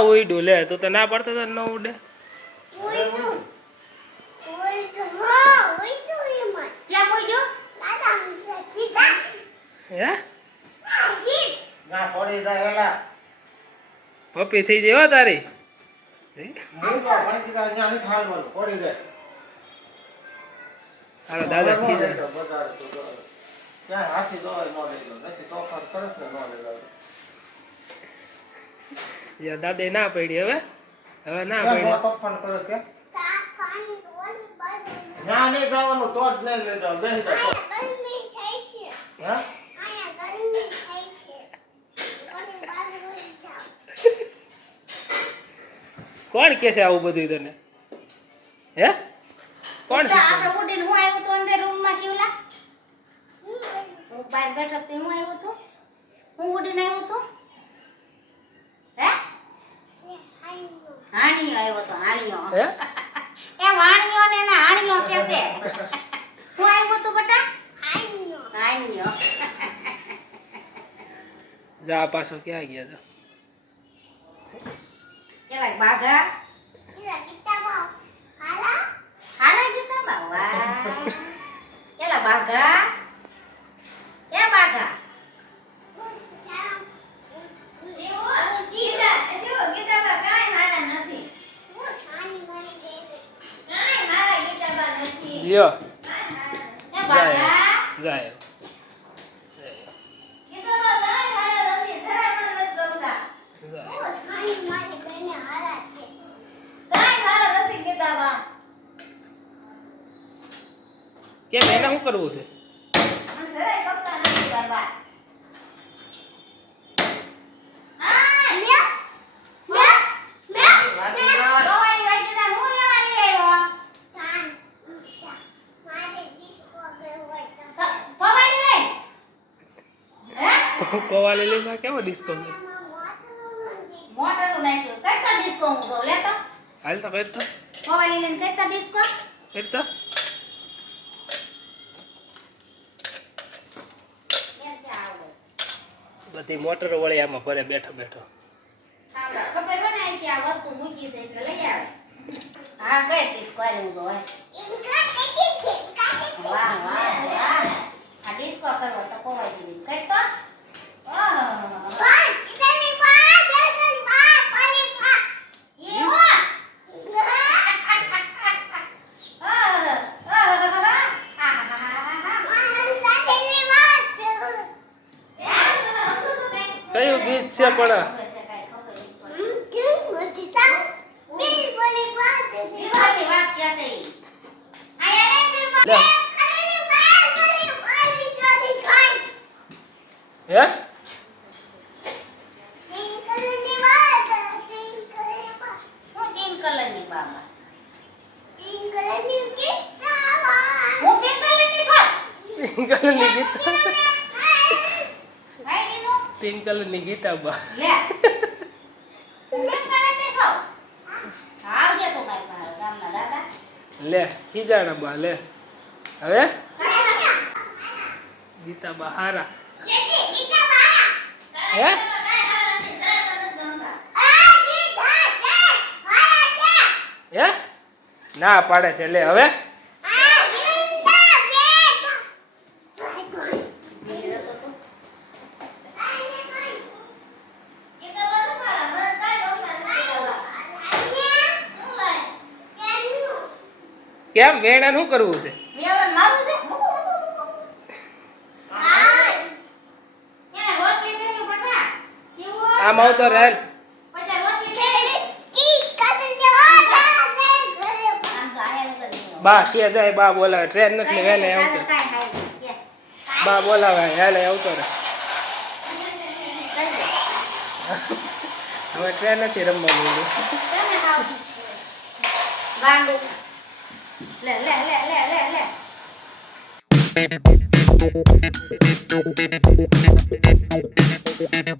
હા ઉડ્યું લે તું તો ના પડતો તો ન ઉડે. ક્યાં ના પપ્પી થઈ જાય હો તારી. હે? હું તો પડી સીધા અહીંયા નથી હાલવાનું પડી જાય. હાલો દાદા ન ખીજાય લેતો, બજારે તો જો. ક્યાંય હાથી દોય ન નથી ને ન યા દાદા ના પડી હવે? હવે ના પડી. તો તોફાન કરો કે. ત્યાં નહીં જવાનું તો જ નહીં લઈ જાવ બેસી જાવ તો. હે? કોણ કે છે આવું બધું તને? હે? કોણ છે આપણે ઉડીને હું આવ્યું તો અંદર રૂમમાં શિવલા? હું બહાર બેઠો તો હું આવ્યો તો? હું ઉડીને આવ્યો તું હે હાણીયો આવ્યો તો હાણીયો. હે? એ વાણીયો ને એને હાણીયો કે છે. હું આવ્યું તું બટા? જા પાછો ક્યાં ગયા તો? કેલા ગીતા બાવા કેલા બાઘા? લ્યો. જાય જાય. કેમ એને શું કરવું છે વાંચી જાય. રોવાની વાગી તા હું લેવાની આવ્યો પવાની નહીં પવાલી લઈને કેવો ડિસ્કો મોટરનું નાખ્યું. કેટલા ડિસ્કાઉન્ટ હું? કહું લેતો. હાલ તો કરતો પવાની લઈને કેટલા ડિસ્કાઉન્ટ કરતો બધી મોટરો વળી આમાં ફરે બેઠો બેઠો. ખબર હોય ને અહીંથી આ વસ્તુ મૂકી છે એટલે લઈ આવે. હા કઈ ડિસ્કો આવ્યું હોય? વાહ વાહ વાહ આ ડિસ્કો કરવો તો પવાઈ દીધી કઈ તો ઓહો એવા કયું ગીત છે પણ. હે? કલરની ગીત. પિંક કલરની ગીતા બા. લે. ખીજાણા બા લે. હવે? ગીતા બા હારા. હે? હે? ના પાડે છે લે હવે? કેમ? વેણા શું કરવું છે? આમ આવતો રહેલ બા કે જાય? બા બોલાવે. ટ્રેન નથી વેલે આવતો. બા બોલાવે. હેલે આવતો રહે. હવે ટ્રેન નથી રમવા માંડી ગાંડુ લે લે લે લે લે લે